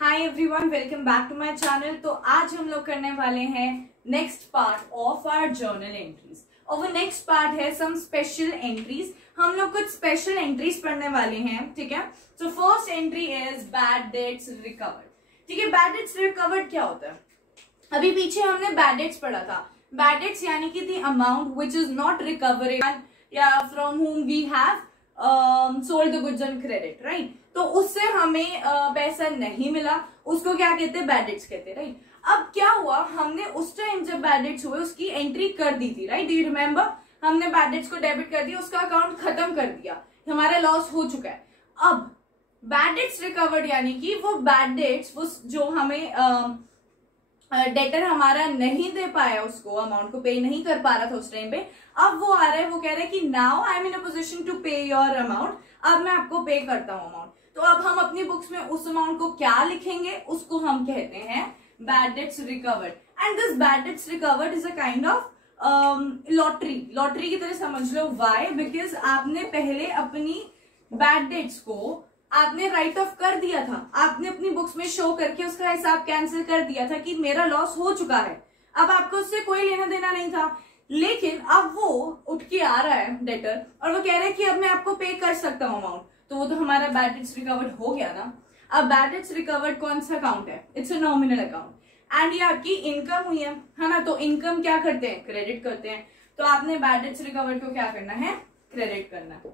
Hi everyone, welcome back to my channel. तो आज हम लोग करने वाले हैं next part of our journal entries. और वो नेक्स्ट पार्ट है सम स्पेशल एंट्रीज। हम लोग कुछ स्पेशल एंट्रीज पढ़ने वाले हैं, ठीक है। So first entry is bad debts recovered. ठीक है, बैड डेट्स रिकवर्ड क्या होता है? अभी पीछे हमने बैड डेट्स पढ़ा था। बैड डेट्स यानी कि the amount which is not recoverable या from whom we have sold the goods on credit, right. तो उससे हमें पैसा नहीं मिला, उसको क्या कहते हैं? बैड डेट्स कहते हैं, राइट। अब क्या हुआ, हमने उस टाइम जब बैड डेट्स हुए उसकी एंट्री कर दी थी, राइट। Do you remember? हमने बैड डेट्स को डेबिट कर दिया, उसका अकाउंट खत्म कर दिया, हमारा लॉस हो चुका है। अब बैड डेट्स रिकवर्ड यानी कि वो बैड डेट्स वो जो हमें डेटर हमारा नहीं दे पाया, उसको अमाउंट को पे नहीं कर पा रहा था उस टाइम पे, अब वो आ रहा है, वो कह रहा है कि now I am in a position to pay your amount, अब मैं आपको पे करता हूं अमाउंट। तो अब हम अपनी बुक्स में उस अमाउंट को क्या लिखेंगे? उसको हम कहते हैं bad debts recovered. And this bad debts recovered is a kind of lottery की तरह समझ लो। व्हाई? बिकॉज आपने पहले अपनी बैड डेट्स को आपने राइट ऑफ कर दिया था, आपने अपनी बुक्स में शो करके उसका हिसाब कैंसिल कर दिया था कि मेरा लॉस हो चुका है, अब आपको उससे कोई लेना देना नहीं था। लेकिन अब वो उठ के आ रहा है डेटर और वो कह रहा है कि अब मैं आपको पे कर सकता हूं अमाउंट, तो वो तो हमारा बैड डेट्स रिकवर्ड हो गया ना। अब बैड डेट्स रिकवर्ड कौन सा अकाउंट है? It's a nominal account and ये आपकी इनकम हुई है ना। तो इनकम क्या करते हैं? क्रेडिट करते हैं। तो आपने बैड डेट्स रिकवर्ड को क्या करना है? क्रेडिट करना है,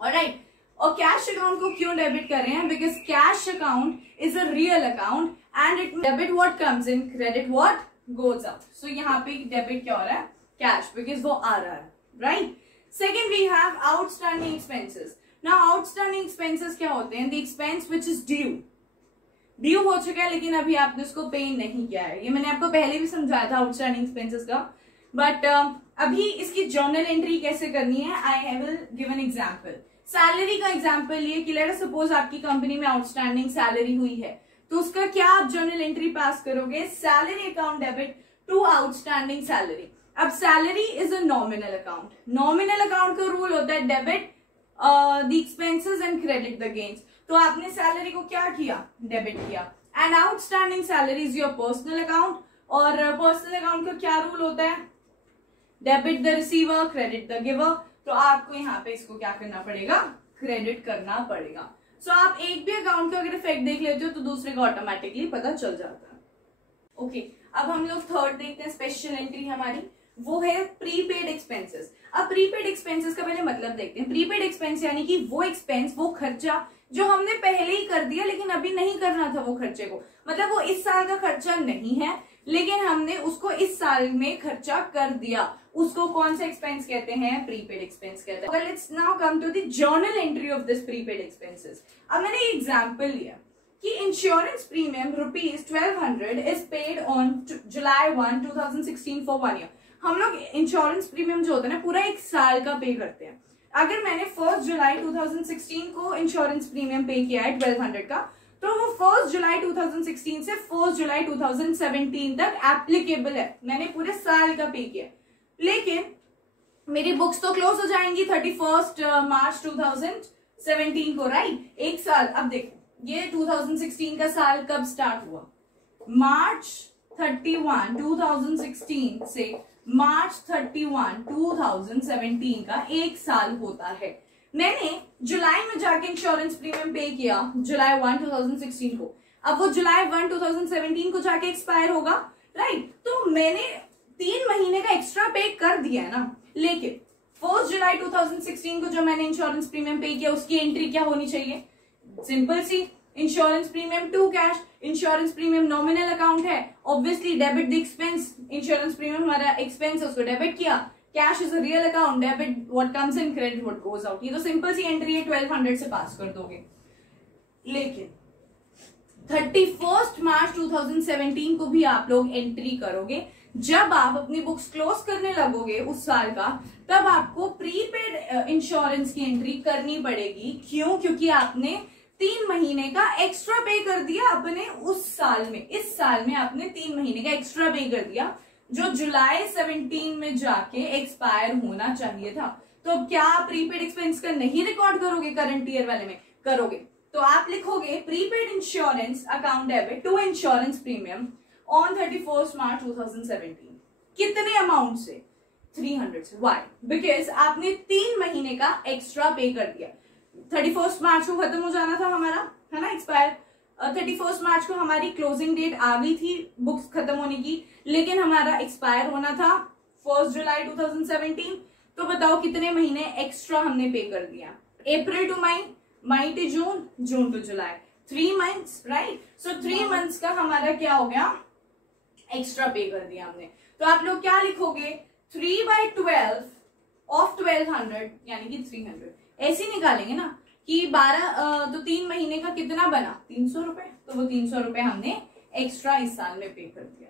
ऑलराइट। और कैश अकाउंट को क्यों डेबिट कर रहे हैं? Because cash account is a real account and it debit what comes in, credit what goes out. So यहाँ पे डेबिट क्या हो रहा है? कैश, बिकॉज वो आ रहा है, right. Second we have outstanding expenses. Now outstanding expenses क्या होते हैं? The expense which is due हो चुका है लेकिन अभी आपने उसको पे नहीं किया है। ये मैंने आपको पहले भी समझाया था आउटस्टैंडिंग एक्सपेंसेस का, बट अभी इसकी जर्नल एंट्री कैसे करनी है, I will give an example. Salary का एग्जाम्पल लिए कि लेट अस सपोज आपकी कंपनी में आउटस्टैंडिंग सैलरी हुई है, तो उसका क्या आप जर्नल एंट्री पास करोगे? Salary account debit to outstanding salary. अब salary is a nominal account. Nominal account का रूल होता है debit the expenses and credit the gains. तो आपने सैलरी को क्या किया? डेबिट किया। And outstanding salary is your personal account, और पर्सनल अकाउंट का क्या रूल होता है? Debit the receiver, credit the giver. तो आपको यहाँ पे इसको क्या करना पड़ेगा? क्रेडिट करना पड़ेगा। सो आप एक भी अकाउंट का अगर इफेक्ट देख लेते हो तो दूसरे का ऑटोमेटिकली पता चल जाता है। ओके, अब हम लोग थर्ड देखते हैं स्पेशल एंट्री हमारी, वो है प्रीपेड एक्सपेंसेस। अब प्रीपेड एक्सपेंसेस का पहले मतलब देखते हैं। प्रीपेड एक्सपेंस यानी कि वो एक्सपेंस, वो खर्चा जो हमने पहले ही कर दिया लेकिन अभी नहीं करना था वो खर्चे को, मतलब वो इस साल का खर्चा नहीं है लेकिन हमने उसको इस साल में खर्चा कर दिया, उसको कौन सा एक्सपेंस कहते हैं? प्रीपेड एक्सपेंस कहते हैं। Let's now come to the journal entry of this prepaid expenses. अब मैंने एक एग्जांपल लिया कि insurance premium ₹1200 is paid on July 1, 2016 for 1 year. हम लोग इंश्योरेंस प्रीमियम जो होता है ना, पूरा एक साल का पे करते हैं। अगर मैंने 1 जुलाई 2016 को इंश्योरेंस प्रीमियम पे किया है 1200 का, तो वो 1 जुलाई 2016 से 1 जुलाई 2017 तक एप्लीकेबल है। मैंने पूरे साल का पे किया, लेकिन मेरी बुक्स तो क्लोज हो जाएंगी 31 मार्च 2017 को, राइट। एक साल। अब देखो, ये 2016 का साल कब स्टार्ट हुआ? मार्च 31, 2016 से मार्च 31, 2017 का एक साल होता है। मैंने जुलाई में जाके इंश्योरेंस प्रीमियम पे किया, जुलाई 1, 2016 को। अब वो जुलाई 1, 2017 को जाके एक्सपायर होगा, राइट। तो मैंने 3 महीने का एक्स्ट्रा पे कर दिया है ना, लेकिन 1 जुलाई 2016 को जो मैंने इंश्योरेंस प्रीमियम पे किया उसकी एंट्री क्या होनी चाहिए? सिंपल सी, insurance premium to cash. Insurance premium nominal account है, obviously debit the expense. Insurance premium हमारा एक्सपेंस है, उसको डेबिट किया। Cash is a real account, debit what comes in, credit what goes out. ये तो सिंपल सी entry है, 1200 से पास कर दोगे। लेकिन 31 मार्च 2017 को भी आप लोग एंट्री करोगे। जब आप अपनी बुक्स क्लोज करने लगोगे उस साल का, तब आपको प्रीपेड इंश्योरेंस की एंट्री करनी पड़ेगी। क्यों? क्योंकि आपने 3 महीने का एक्स्ट्रा पे कर दिया अपने उस साल में। इस साल में आपने 3 महीने का एक्स्ट्रा पे कर दिया जो जुलाई 17 में जाके एक्सपायर होना चाहिए था। तो अब क्या आप प्रीपेड एक्सपेंस का नहीं रिकॉर्ड करोगे? करंट ईयर वाले में करोगे। तो तो आप लिखोगे prepaid insurance account debit to insurance premium on 31 March 2017। कितने अमाउंट से? 300 से। वाई? बिकॉज आपने 3 महीने का एक्स्ट्रा पे कर दिया। 31 मार्च को खत्म हो जाना था हमारा, है ना, एक्सपायर। 31 मार्च को हमारी क्लोजिंग डेट आ गई थी बुक्स खत्म होने की, लेकिन हमारा एक्सपायर होना था 1 जुलाई 2017। तो बताओ कितने महीने एक्स्ट्रा हमने पे कर दिया? April to May, May to June, June to July, 3 months, right. So 3 months का हमारा क्या हो गया? एक्स्ट्रा पे कर दिया हमने। तो आप लोग क्या लिखोगे? 3/12 ऑफ 1200 यानी कि 300। ऐसे निकालेंगे ना कि 12 तो 3 महीने का कितना बना? 300 रुपए। तो वो 300 रुपए हमने एक्स्ट्रा इस साल में पे कर दिया।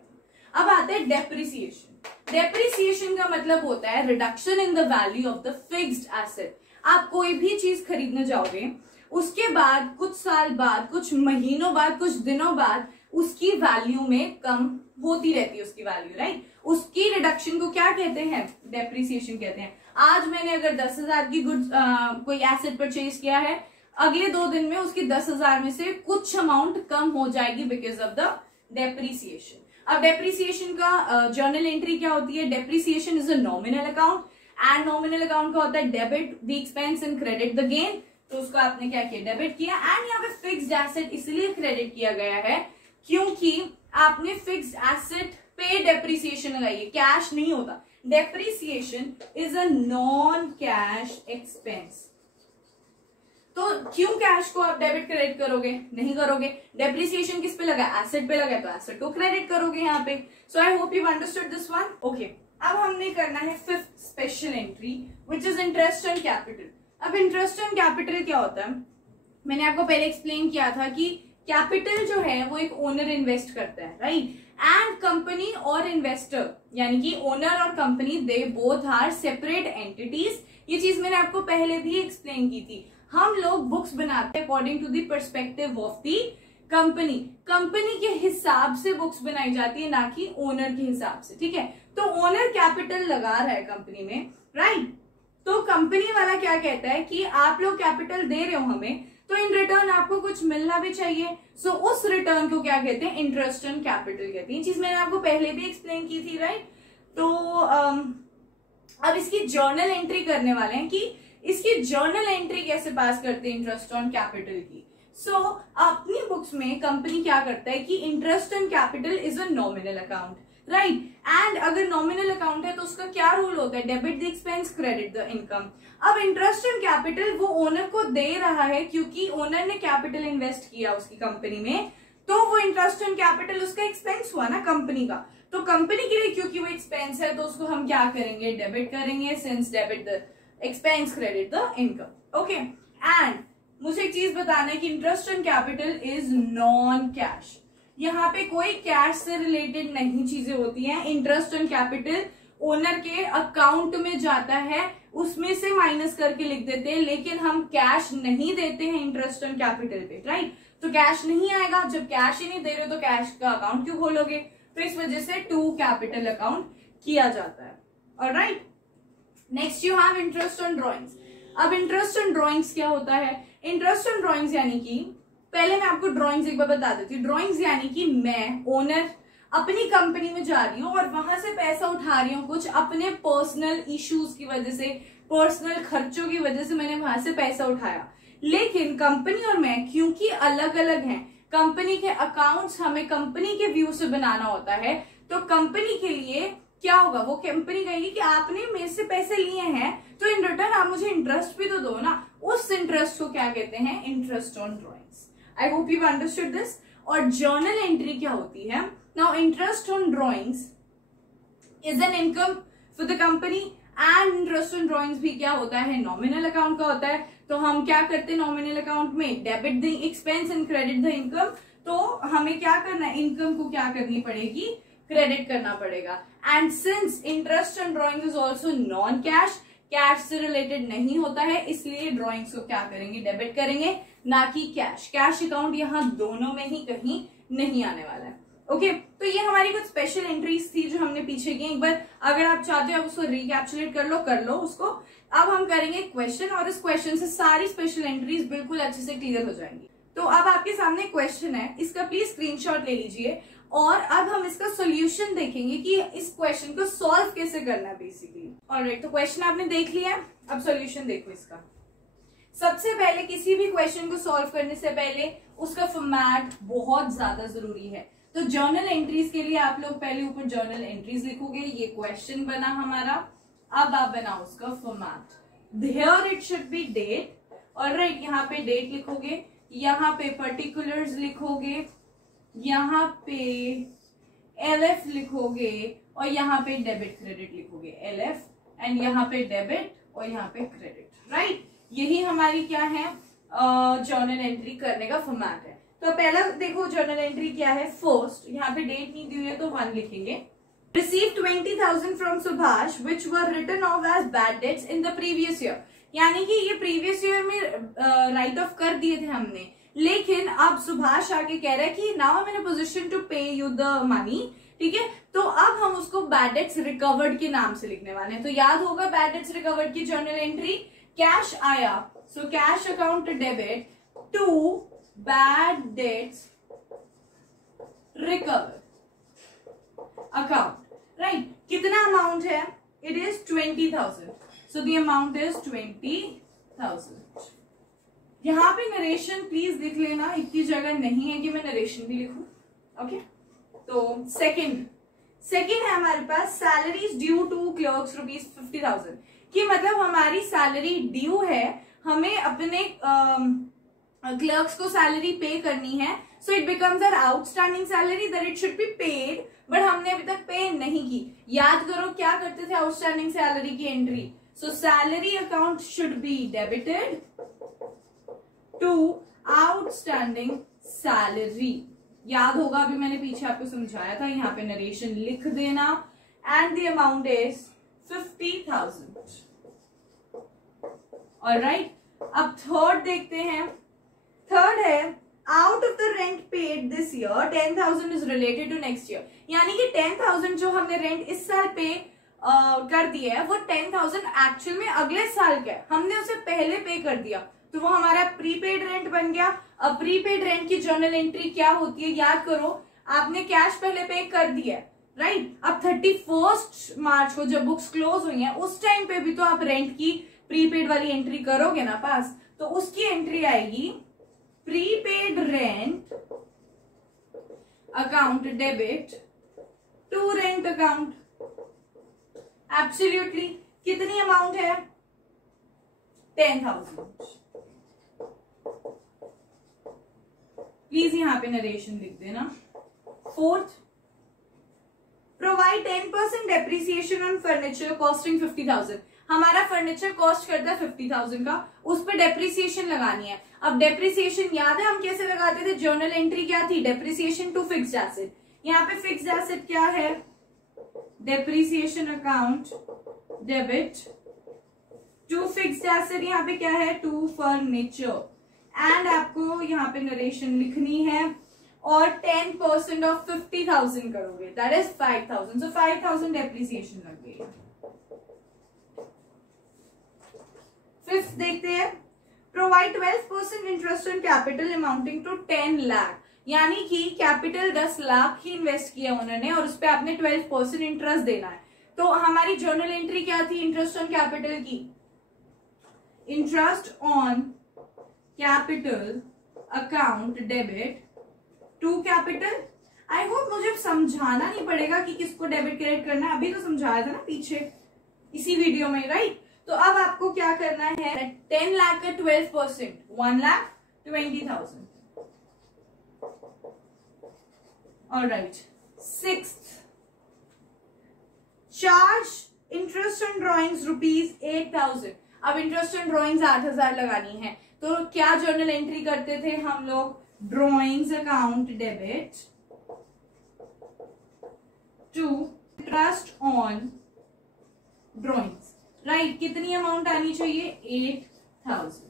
अब आते हैं डेप्रिसिएशन। डेप्रिसिएशन का मतलब होता है reduction in the value of the fixed asset. आप कोई भी चीज खरीदने जाओगे, उसके बाद कुछ साल बाद, कुछ महीनों बाद, कुछ दिनों बाद उसकी वैल्यू में कम होती रहती है उसकी वैल्यू, राइट। उसकी रिडक्शन को क्या कहते हैं? डेप्रिसिएशन कहते हैं। आज मैंने अगर 10,000 की गुड्स कोई एसेट परचेज किया है, अगले 2 दिन में उसकी 10,000 में से कुछ अमाउंट कम हो जाएगी बिकॉज ऑफ द डेप्रिसिएशन। अब डेप्रिसिएशन का जर्नल एंट्री क्या होती है? Depreciation is a nominal account and nominal account का होता है debit the expense and credit the gain. तो उसको आपने क्या किया? डेबिट किया। एंड यहाँ पे फिक्स्ड एसेट इसलिए क्रेडिट किया गया है क्योंकि आपने फिक्स्ड एसेट पे डेप्रिसिएशन लगाई है, कैश नहीं होता। Depreciation is a non cash expense. तो क्यों कैश को आप डेबिट क्रेडिट करोगे? नहीं करोगे। डेप्रिसिएशन किस पे लगा? एसेट पे लगा, तो एसेट को क्रेडिट करोगे यहाँ पे। So I hope you understood this one. Okay, अब हमने करना है 5th special entry which is interest on capital. अब इंटरेस्ट ऑन कैपिटल क्या होता है? मैंने आपको पहले एक्सप्लेन किया था कि कैपिटल जो है वो एक ओनर इन्वेस्ट करता है, राइट। एंड कंपनी और इन्वेस्टर यानी कि ओनर और company they both are separate entities. ये चीज मैंने आपको पहले भी एक्सप्लेन की थी। हम लोग बुक्स बनाते हैं according to the perspective of the company. Company के हिसाब से बुक्स बनाई जाती है, ना कि ओनर के हिसाब से, ठीक है। तो ओनर कैपिटल लगा रहा है कंपनी में, राइट। तो कंपनी वाला क्या कहता है कि आप लोग कैपिटल दे रहे हो हमें, तो इन रिटर्न आपको कुछ मिलना भी चाहिए। सो उस रिटर्न को क्या कहते हैं? इंटरेस्ट ऑन कैपिटल कहते हैं। चीज मैंने आपको पहले भी एक्सप्लेन की थी, राइट। तो अब इसकी जर्नल एंट्री करने वाले हैं कि इसकी जर्नल एंट्री कैसे पास करते हैं इंटरेस्ट ऑन कैपिटल की। सो अपनी बुक्स में कंपनी क्या करता है कि interest on capital is a nominal account, right. And अगर नॉमिनल अकाउंट है तो उसका क्या रूल होता है? Debit the expense, credit the income. अब इंटरेस्ट ऑन कैपिटल वो ओनर को दे रहा है क्योंकि ओनर ने कैपिटल इन्वेस्ट किया उसकी कंपनी में, तो वो इंटरेस्ट ऑन कैपिटल उसका एक्सपेंस हुआ ना कंपनी का। तो कंपनी के लिए क्योंकि वो एक्सपेंस है तो उसको हम क्या करेंगे? डेबिट करेंगे, since debit the expense credit the income. Okay, and मुझे एक चीज बताना है कि interest on capital is non cash. यहाँ पे कोई कैश से रिलेटेड नहीं चीजें होती हैं। इंटरेस्ट ऑन कैपिटल ओनर के अकाउंट में जाता है, उसमें से माइनस करके लिख देते हैं, लेकिन हम कैश नहीं देते हैं इंटरेस्ट ऑन कैपिटल पे, राइट। तो कैश नहीं आएगा। जब कैश ही नहीं दे रहे हो तो कैश का अकाउंट क्यों खोलोगे? तो इस वजह से टू कैपिटल अकाउंट किया जाता है। Alright, next you have interest on drawings. अब इंटरेस्ट ऑन ड्रॉइंग्स क्या होता है? इंटरेस्ट ऑन ड्रॉइंग्स यानी कि पहले मैं आपको ड्रॉइंग्स एक बार बता देती हूँ। ड्रॉइंग्स यानी कि मैं ओनर अपनी कंपनी में जा रही हूँ और वहां से पैसा उठा रही हूँ, कुछ अपने पर्सनल इश्यूज की वजह से, पर्सनल खर्चों की वजह से मैंने वहां से पैसा उठाया। लेकिन कंपनी और मैं क्योंकि अलग अलग हैं, कंपनी के अकाउंट्स हमें कंपनी के व्यू से बनाना होता है, तो कंपनी के लिए क्या होगा? वो कंपनी कहेगी कि आपने मेरे से पैसे लिए हैं तो इन रिटर्न आप मुझे इंटरेस्ट भी तो दो ना। उस इंटरेस्ट को क्या कहते हैं? Interest on drawings. I hope you understood this. और जर्नल एंट्री क्या होती है? Now interest on drawings is an income for the company and interest on drawings भी क्या होता है? नॉमिनल अकाउंट का होता है। तो हम क्या करते हैं नॉमिनल अकाउंट में? Debit the expense and credit the income. तो हमें क्या करना है? इनकम को क्या करनी पड़ेगी? क्रेडिट करना पड़ेगा। And since interest on drawing is also non cash, cash से रिलेटेड नहीं होता है, इसलिए ड्रॉइंग्स को क्या करेंगे? डेबिट करेंगे, ना कि कैश। कैश अकाउंट यहाँ दोनों में ही कहीं नहीं आने वाला है। ओके, तो ये हमारी कुछ स्पेशल एंट्रीज थी जो हमने पीछे की। एक बार अगर आप चाहते हो आप उसको रिकैप्चुलेट कर लो उसको। अब हम करेंगे क्वेश्चन और इस क्वेश्चन से सारी स्पेशल एंट्रीज बिल्कुल अच्छे से क्लियर हो जाएंगी। तो अब आपके सामने क्वेश्चन है, इसका प्लीज स्क्रीनशॉट ले लीजिए और अब हम इसका सॉल्यूशन देखेंगे कि इस क्वेश्चन को सॉल्व कैसे करना है बेसिकली। ऑलराइट, तो क्वेश्चन आपने देख लिया, अब सॉल्यूशन देखो इसका। सबसे पहले किसी भी क्वेश्चन को सॉल्व करने से पहले उसका फॉर्मेट बहुत ज्यादा जरूरी है। तो जर्नल एंट्रीज के लिए आप लोग पहले ऊपर जर्नल एंट्रीज लिखोगे, ये क्वेश्चन बना हमारा, अब आप बनाओ उसका format. Here it should be date, alright, यहाँ पे डेट लिखोगे, यहाँ पे पर्टिकुलर्स लिखोगे, यहाँ पे LF लिखोगे और यहाँ पे डेबिट क्रेडिट लिखोगे, LF एंड यहाँ पे डेबिट और यहाँ पे क्रेडिट, राइट। यही हमारी क्या है जर्नल एंट्री करने का फॉर्मेट है। तो पहला देखो जर्नल एंट्री क्या है। फर्स्ट यहाँ पे डेट नहीं दी हुई है तो 1 लिखेंगे। Receive 20,000 from Subhash which were written off as bad debts in the previous year, यानी कि ये प्रीवियस ईयर में राइट ऑफ कर दिए थे हमने, लेकिन अब सुभाष आके कह रहा है कि now I am in a position to pay you the money, ठीक है। तो अब हम उसको बैड डेट्स रिकवर्ड के नाम से लिखने वाले हैं। तो याद होगा बैड डेट्स रिकवर्ड की जर्नल एंट्री, कैश आया, so cash account debit to bad debts recovered account, right. कितना अमाउंट है, it is 20,000, so the amount is 20,000। यहां पे नरेशन प्लीज लिख लेना, इतनी जगह नहीं है कि मैं नरेशन भी लिखूं, ओके। तो सेकंड है हमारे पास सैलरीज ड्यू टू क्लर्क्स ₹50,000, कि मतलब हमारी सैलरी ड्यू है, हमें अपने क्लर्क्स को सैलरी पे करनी है, so it becomes our outstanding salary that it should be paid, but हमने अभी तक पे नहीं की। याद करो क्या करते थे आउटस्टैंडिंग सैलरी की entry, so salary account should be debited to outstanding salary. याद होगा अभी मैंने पीछे आपको समझाया था, यहाँ पे नरेशन लिख देना, and the amount is 50,000, alright. अब थर्ड देखते हैं। थर्ड है out of the rent paid this year 10,000 is related to next year, यानी कि 10,000 जो हमने रेंट इस साल पे कर दिया है वो 10,000 एक्चुअल में अगले साल का है, हमने उसे पहले पे कर दिया, तो वो हमारा प्रीपेड रेंट बन गया। अब प्रीपेड रेंट की जर्नल एंट्री क्या होती है, याद करो, आपने कैश पहले पे कर दिया है, राइट। अब 31 मार्च को जब बुक्स क्लोज हुई हैं उस टाइम पे भी तो आप रेंट की प्रीपेड वाली एंट्री करोगे ना पास, तो उसकी एंट्री आएगी prepaid rent account debit to rent account. Absolutely कितनी अमाउंट है, 10,000। प्लीज यहां पे नरेशन लिख देना। Fourth, provide 10% depreciation on furniture costing 50,000। हमारा फर्नीचर कॉस्ट करता है 50,000 का, उस पर डेप्रिसिएशन लगानी है। अब डेप्रिसिएशन याद है हम कैसे लगाते थे, जर्नल एंट्री क्या थी, डेप्रिसिएशन टू फिक्स्ड एसेट। यहाँ पे फिक्स्ड एसेट क्या है, depreciation account debit to fixed asset, यहाँ पे क्या है, टू फर्नीचर, एंड आपको यहाँ पे नरेशन लिखनी है और 10% ऑफ 50,000 करोगे, दैट इज 5,000, सो 5,000 डेप्रिसिएशन लग गई। फिफ्थ देखते हैं, provide 12% interest on capital amounting to 10 lakh, यानी कि कैपिटल 10 लाख ही इन्वेस्ट किया उन्होंने और उस पर आपने 12% इंटरेस्ट देना है। तो हमारी जर्नल एंट्री क्या थी इंटरेस्ट ऑन कैपिटल की, interest on capital account debit to capital. I hope मुझे समझाना नहीं पड़ेगा कि किसको डेबिट क्रेडिट करना है, अभी तो समझाया था ना पीछे इसी वीडियो में, राइट। तो अब आपको क्या करना है, 10 लाख का 12%, 1,20,000, alright. Sixth, charge interest on drawings ₹8,000। अब इंटरेस्ट ऑन ड्रॉइंग्स 8,000 लगानी है, तो क्या जर्नल एंट्री करते थे हम लोग, drawings account debit to interest on drawings, right. कितनी अमाउंट आनी चाहिए, 8,000।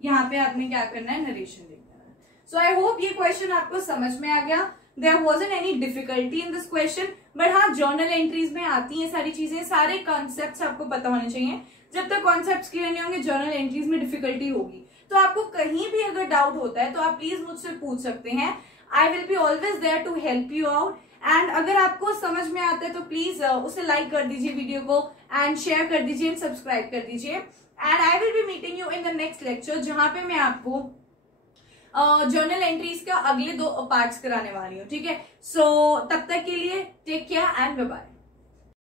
यहाँ पे आपने क्या करना है, नरेशन लिखना है। सो आई होप ये क्वेश्चन आपको समझ में आ गया। There wasn't any difficulty in this question, but हाँ जर्नल एंट्रीज में आती हैं सारी चीजें, सारे कॉन्सेप्ट्स आपको पता होने चाहिए। जब तक कॉन्सेप्ट्स क्लियर नहीं होंगे जर्नल एंट्रीज में डिफिकल्टी होगी। तो आपको कहीं भी अगर डाउट होता है तो आप प्लीज मुझसे पूछ सकते हैं. I will be always there to help you out. And अगर आपको समझ में आता है तो प्लीज उसे लाइक कर दीजिए वीडियो को, एंड शेयर कर दीजिए, एंड सब्सक्राइब कर दीजिए. And I will B meeting you in the next lecture, जहां पे मैं आपको जर्नल एंट्रीज का अगले 2 पार्ट्स कराने वाली हूँ. ठीक है, सो तब तक के लिए take care and bye bye.